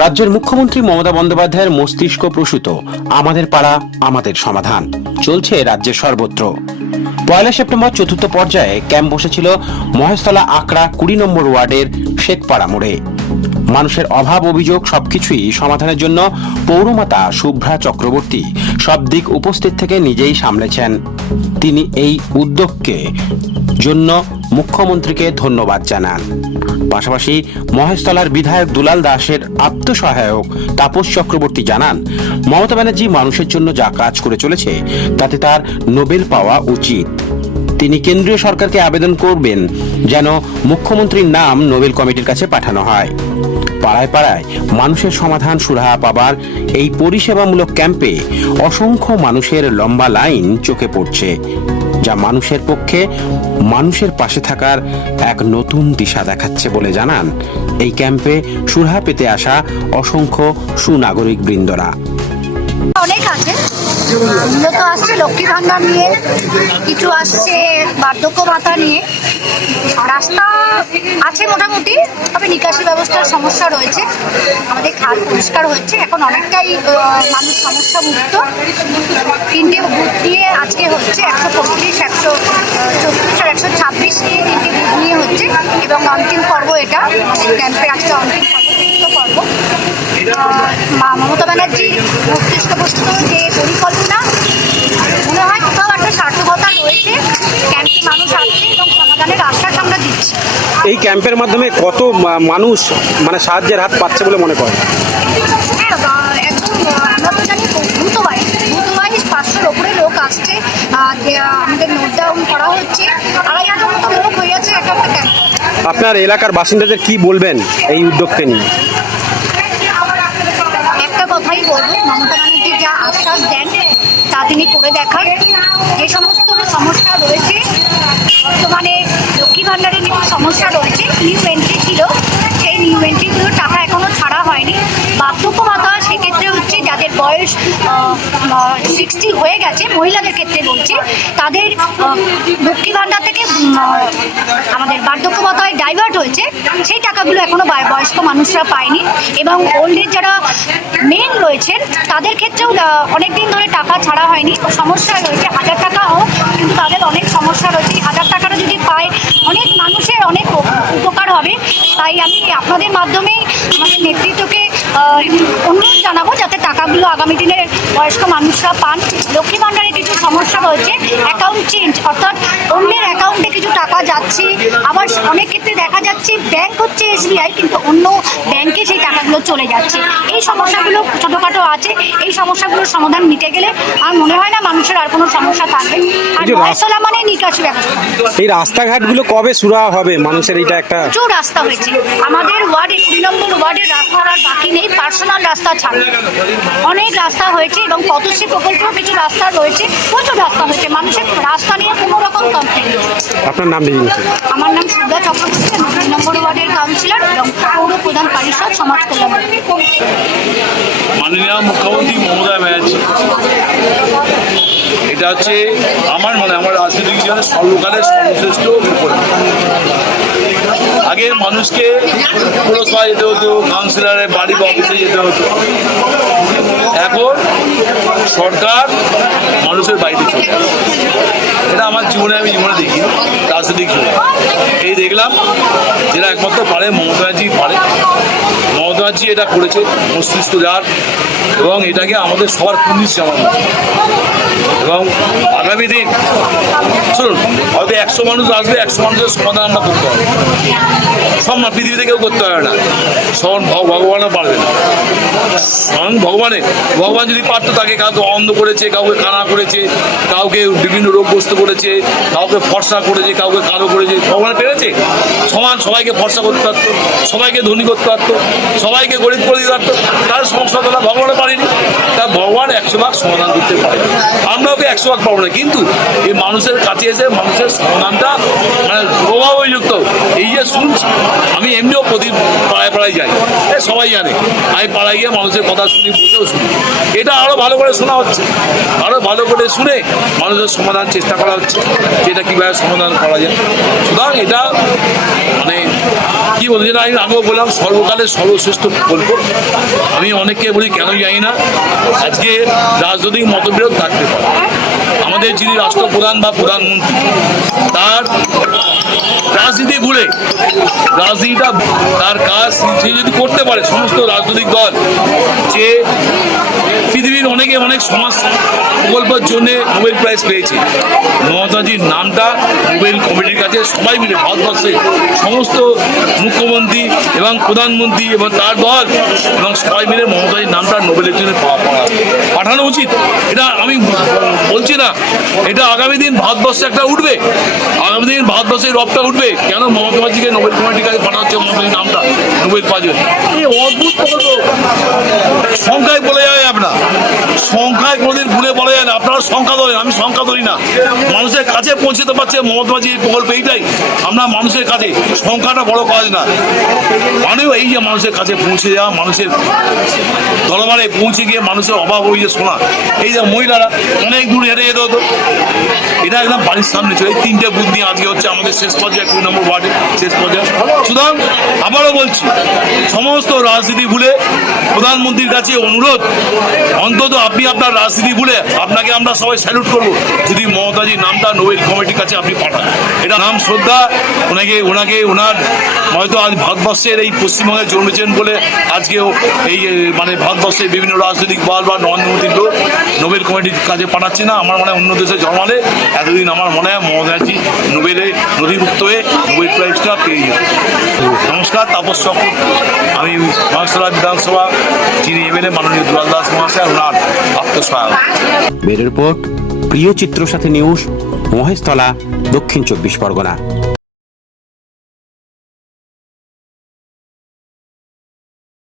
রাজ্যের মুখ্যমন্ত্রী মমতা বন্দ্যোপাধ্যায়ের মস্তিষ্ক প্রসূত। আমাদের পাড়া, আমাদের সমাধান। চলছে রাজ্যের সর্বত্র। পয়লা সেপ্টেম্বর চতুর্থ পর্যায়ে ক্যাম্প বসেছিল মহেশতলা আকড়া কুড়ি নম্বর ওয়ার্ডের শেখপাড়া মোড়ে। মানুষের অভাব, অভিযোগ সবকিছুই সমাধানের জন্য পৌরমাতা শুভ্রা চক্রবর্তী সব দিক উপস্থিত থেকে নিজেই সামলেছেন। তিনি এই উদ্যোগকে জন্য মুখ্যমন্ত্রীকে ধন্যবাদ জানান। পাশাপাশি মহেশতলার বিধায়ক দুলাল দাসের আত্মসহায়ক তাপস চক্রবর্তী জানান, মমতা ব্যানার্জি মানুষের জন্য যা কাজ করে চলেছে, তাতে তার নোবেল পাওয়া উচিত। তিনি কেন্দ্রীয় সরকারকে আবেদন করবেন যেন মুখ্যমন্ত্রীর নাম নোবেল কমিটির কাছে পাঠানো হয়। পাড়ায় পাড়ায় মানুষের সমাধান সুরাহা পাবার এই পরিষেবামূলক ক্যাম্পে অসংখ্য মানুষের লম্বা লাইন চোখে পড়ছে। যা মানুষের পক্ষে মানুষের পাশে থাকার এক নতুন দিশা দেখাচ্ছে বলে জানান। এই ক্যাম্পে সুরাহা পেতে আসা অসংখ্য সুনাগরিক বৃন্দরা। অনেক আছে। মূলত আসছে লক্ষ্মী ভান্ডার নিয়ে, কিছু আসছে বার্ধক্য ভাতা নিয়ে রাস্তা আছে মোটামুটি, তবে নিকাশি ব্যবস্থার সমস্যা রয়েছে। আমাদের খাল পরিষ্কার হচ্ছে, এখন অনেকটাই মানুষ সমস্যা মুক্ত তিনটে বুথ দিয়ে আজকে হচ্ছে একশো পঁয়ত্রিশ একশো চৌত্রিশ আর একশো ছাব্বিশ নিয়ে তিনটে বুথ নিয়ে হচ্ছে, এবং অন্তিম পর্ব এটা। ক্যাম্পে আজকে অন্তিম পর্ব মমতা ব্যানার্জির মস্তিষ্ক প্রস্তুত যে পরিকল্পনা মনে হয় কোথাও একটা সার্থকতা রয়েছে ক্যাম্পে মানুষ আসছে এবং সমাধানের আশ্বাস আমরা দিচ্ছি এই ক্যাম্পের মাধ্যমে কত মানুষ মানে সাহায্যের হাত পাচ্ছে বলে মনে করেন? হ্যাঁ আসছে আমাদের নোট ডাউন করা হচ্ছে। আড়াই হাজার মতো লোক হয়ে যাচ্ছে একটা আপনার এলাকার বাসিন্দাদের কি বলবেন এই উদ্যোগকে নিয়ে? একটা কথাই বলব মমতা ব্যানার্জি যা আশ্বাস দেন তা তিনি করে দেখান। যে সমস্ত সমস্যা রয়েছে, বর্তমানে লক্ষ্মী ভাণ্ডারের নিয়ে সমস্যা রয়েছে নিউ এন্ট্রি ছিল, সেই নিউ এন্ট্রিগুলোর টাকা এখনও ছাড়া হয়নি। বার্ধক্য ভাতা সেক্ষেত্রে হচ্ছে যাদের বয়স সিক্সটি হয়ে গেছে, মহিলাদের ক্ষেত্রে বলছি, তাদের লক্ষ্মী ভাণ্ডার থেকে আমাদের বার্ধক্য ভাতায় ডাইভার্ট হয়েছে, সেই টাকাগুলো এখনও বয়- বয়স্ক মানুষরা পায়নি এবং ওল্ড এজ যারা মেন রয়েছেন, তাদের ক্ষেত্রেও অনেক দিন ধরে টাকা ছাড়া হয়নি, সমস্যা রয়েছে, হাজার টাকা হোক কিন্তু তাদের অনেক সমস্যা রয়েছে হাজার টাকাটা যদি পায়, অনেক মানুষের অনেক উপকার হবে, তাই আমি আপনাদের মাধ্যমেই আমাদের নেতৃত্বকে অনুরোধ জানাব যাতে টাকাগুলো আগামী দিনে বয়স্ক মানুষরা পান। লক্ষ্মী ভাণ্ডারে কিছু সমস্যা রয়েছে অ্যাকাউন্ট চেঞ্জ অর্থাৎ অন্যের অ্যাকাউন্টে কিছু টাকা যাচ্ছে। আবার অনেক ক্ষেত্রে দেখা যাচ্ছে ব্যাংক হচ্ছে এসবিআই কিন্তু অন্য ব্যাংকে সেই টাকাগুলো চলে যাচ্ছে। এই সমস্যাগুলো ছোটোখাটো আছে। এই সমস্যাগুলোর সমাধান মিটে গেলে আর মনে হয় না মানুষের আর কোনো সমস্যা থাকবে। আর মহেশতলা মানে নিকাশি ব্যবস্থা। এই রাস্তাঘাটগুলো কবে সুরা হবে? মানুষের এটা একটা প্রচুর রাস্তা হয়েছে। আমাদের ওয়ার্ডে কুড়ি নম্বর ওয়ার্ডের রাস্তা আর বাকি নেই পার্সোনাল রাস্তা ছাড়া। অনেক রাস্তা হয়েছে এবং পথশ্রী প্রকল্পেও কিছু রাস্তা রয়েছে প্রচুর রাস্তা হয়েছে। মানুষের রাস্তা নিয়ে কোনো রকম কমপ্লেন আপনার নাম আমার নাম সুব্রা চক্রবর্তী আমি দুই নম্বর ওয়ার্ডের কাউন্সিলর এবং পৌর প্রধান পরিষদ সমাজ কল্যাণ মাননীয় মুখ্যমন্ত্রী মমতা ব্যানার্জি এটা হচ্ছে আমার মানে আমার রাজনৈতিক জীবনে সর্বকালের সর্বশ্রেষ্ঠ মুখ্যমন্ত্রী আগে মানুষকে পুরসভায় যেতে হতো কাউন্সিলরের বাড়ি বা অফিসে যেতে হতো। এখন সরকার মানুষের বাড়িতে চলে আসে। এটা আমার জীবনে আমি জীবনে দেখি রাজনৈতিক জীবনে এই দেখলাম, যেটা একমাত্র পারে, মমতা ব্যানার্জি পারে ব্যানার্জি এটা করেছে মস্তিষ্ক যার এবং এটাকে আমাদের সবার পুলিশ জানানো এবং আগামী দিন শুনুন হয়তো একশো মানুষ আসবে, একশো মানুষের সমাধান আমরা করতে হবে সব না, পৃথিবীতে কেউ করতে পারবে না। সব ভগবানও পারবে না। কারণ ভগবানে, ভগবান যদি পারতো তাকে কাউকে অন্ধ করেছে, কাউকে কানা করেছে, কাউকে বিভিন্ন রোগগ্রস্ত করেছে, কাউকে ফর্সা করেছে, কাউকে কালো করেছে, ভগবান পেরেছে? সমান, সবাইকে ফর্সা করতে পারতো, সবাইকে ধনী করতে পারতো সবাইকে গরিব করে দিতে পারতো। তার সংসার তোলা ভগবানও পারেনি। তা ভগবান একশো ভাগ সমাধান করতে পারে। আমরা ওকে একশো ভাগ পাবো না। কিন্তু এই মানুষের কাছে এসে মানুষের সমাধানটা মানে প্রভাবযুক্ত। এই যে শুনছি আমি এমনিও প্রতি পাড়ায় পাড়ায় যাই। সবাই জানে। আমি পাড়ায় গিয়ে মানুষের কথা শুনি, বসেও শুনি। এটা আরও ভালো করে শোনা হচ্ছে। আরও ভালো করে শুনে মানুষের সমাধান চেষ্টা করা হচ্ছে। এটা কীভাবে সমাধান করা যায়। সুতরাং এটা মানে কি বলছি না? আমি আগেও বললাম, সর্বকালের সর্বশ্রেষ্ঠ বলব আমি অনেককে বলি, কেন জানি না? আজকে রাজনৈতিক মতবিরোধ থাকতে পারে। আমাদের যিনি রাষ্ট্রপ্রধান বা প্রধানমন্ত্রী, তার রাজনীতি ভুলে, রাজনীতিটা, তার কাজ সে যদি করতে পারে, সমস্ত রাজনৈতিক দল, যে অনেকে সমাজ প্রকল্পের জন্য নোবেল প্রাইজ পেয়েছে। মমতাজির নামটা নোবেল কমিটির কাছে সবাই মিলে ভারতবর্ষের সমস্ত মুখ্যমন্ত্রী এবং প্রধানমন্ত্রী এবং তার দল এবং সবাই মিলে মমতাজির নামটা নোবেলের জন্য পাওয়া- পাওয়া- পাঠানো উচিত। এটা আমি বলছি না, এটা আগামী দিন ভারতবর্ষে একটা উঠবে। আগামী দিন ভারতবর্ষের রবটা উঠবে। কেন মমতা নোবেল কমিটির কাছে পাঠানো হচ্ছে মমতাজির নামটা? নোবেল জন্য এই অদ্ভুত সংখ্যায় বলে যায় আপনার। সংখ্যায় কোনোদিন ভুলে বলেন আপনারা সংখ্যা ধরেন আমি সংখ্যা মানুষের কাছে পৌঁছতে পারছে মমতা ব্যানার্জি এই প্রকল্প এইটাই। আমরা মানুষের কাছে, সংখ্যাটা বড় কাজ না। মানে এই যে মানুষের কাছে পৌঁছে যাওয়া, মানুষের দরবারে পৌঁছে গিয়ে মানুষের অভাব হয়ে যে শোনা। এই যে মহিলারা, অনেক দূর হেঁটে যেতে হতো। এটা একদম বাড়ির সামনে ছিল। এই তিনটে নিয়ে আজকে হচ্ছে আমাদের শেষ পর্যায়ে, কুড়ি নম্বর ওয়ার্ডে শেষ পর্যায়ে। সুতরাং আবারও বলছি, সমস্ত রাজনীতি ভুলে প্রধানমন্ত্রীর কাছে অনুরোধ, অন্তত আপনি আপনার রাজনীতি ভুলে আপনাকে আমরা সবাই স্যালুট করব। যদি মমতাজির নামটা নোবেল কমিটির কাছে আপনি পাঠান। এটা নাম শ্রদ্ধা, ওনাকে ওনাকে, ওনার, হয়তো আজ ভারতবর্ষের এই পশ্চিমবঙ্গে জন্মেছেন বলে আজকেও এই মানে ভারতবর্ষের বিভিন্ন রাজনৈতিক দল বা নরেন্দ্র মোদীর লোক নোবেল কমিটির কাছে পাঠাচ্ছে না। আমার মনে হয় অন্য দেশে জন্মালে এতদিন আমার মনে হয় মমতা ব্যানার্জি নোবেলে নথিভুক্ত হয়ে নোবেল প্রাইজটা পেয়ে যেত নমস্কার, তাপস চক্র। আমি মহাসভা বিধানসভা, যিনি এমএলএ মাননীয় দুলাল দাস মহাশয়, ওনার আত্মসহায়ক রিপোর্ট প্রিয় চিত্র সাথে নিউজ মহেশতলা দক্ষিণ চব্বিশ পরগনা।